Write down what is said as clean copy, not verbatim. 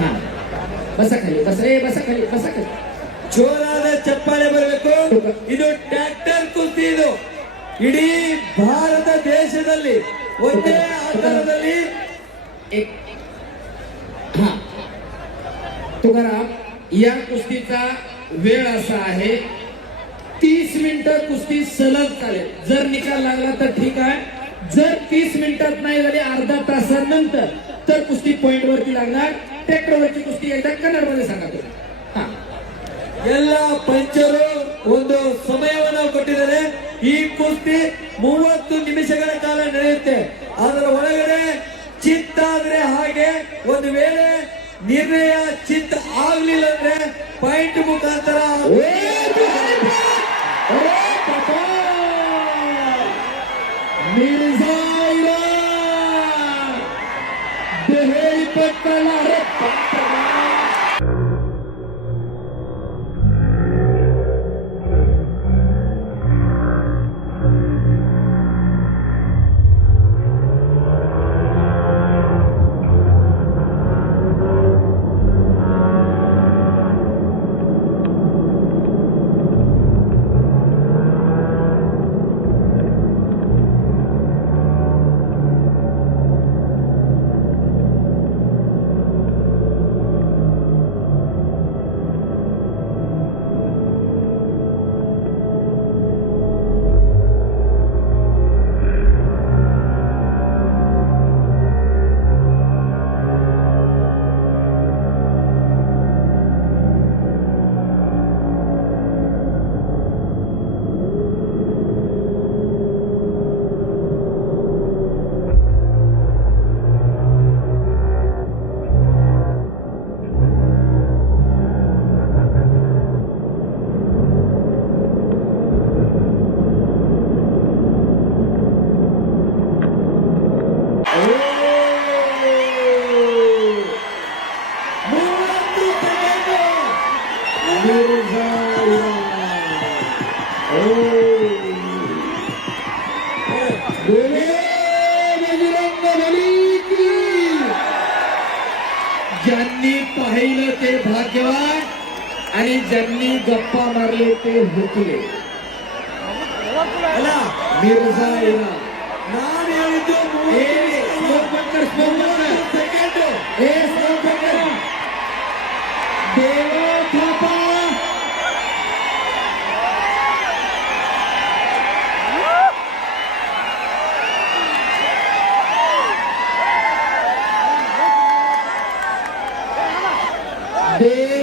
ಹಾ ಬಸ ಖಾಲಿ ಬಸ ಖಾಲಿ ಜೋರಾದ ಚಪ್ಪಾಳೆ ಬರಬೇಕು. ಇದು ಟ್ರ್ಯಾಕ್ಟರ್ ಕುಸ್ತಿ. ಇದು ಇಡೀ ಭಾರತ देशाದಲ್ಲಿ ಒಂದೇ ಆಕಾರದಲ್ಲಿ तुकाराम या कुस्तीचा वेळ असा आहे 30 मिनिटं कुस्ती सलग चालेल. जर निकाल लागला तर ठीक आहे, जर 30 मिनिटात नाही झाली अर्धा तासानंतर तर कुस्ती पॉइंट वरती लागणार. ट्रॅक्टरवरची कुस्ती एकदा कन्नड मध्ये सांगा तुम्ही. ಎಲ್ಲ ಪಂಚರು ಒಂದು ಸಮಯವನ್ನು ಕೊಟ್ಟಿದ್ದಾರೆ. ಈ ಕುಸ್ತಿ 30 ನಿಮಿಷಗಳ ಕಾಲ ನಡೆಯುತ್ತೆ. ಅದರ ಒಳಗಡೆ ಚಿತ್ತಾದ್ರೆ ಹಾಗೆ ಒಂದು ವೇಳೆ ನಿರ್ಣಯ ಚಿತ್ತ ಆಗ್ಲಿಲ್ಲ ಅಂದ್ರೆ ಪಾಯಿಂಟ್ ಮುಖಾಂತರ ज्यांनी पाहिलं ते भाग्यवान आणि ज्यांनी गप्पा मारले ते हुकले. ಅಲ್ಲ मिर्झा इरा ನಾನು ಹೇಳಿದ್ದು देव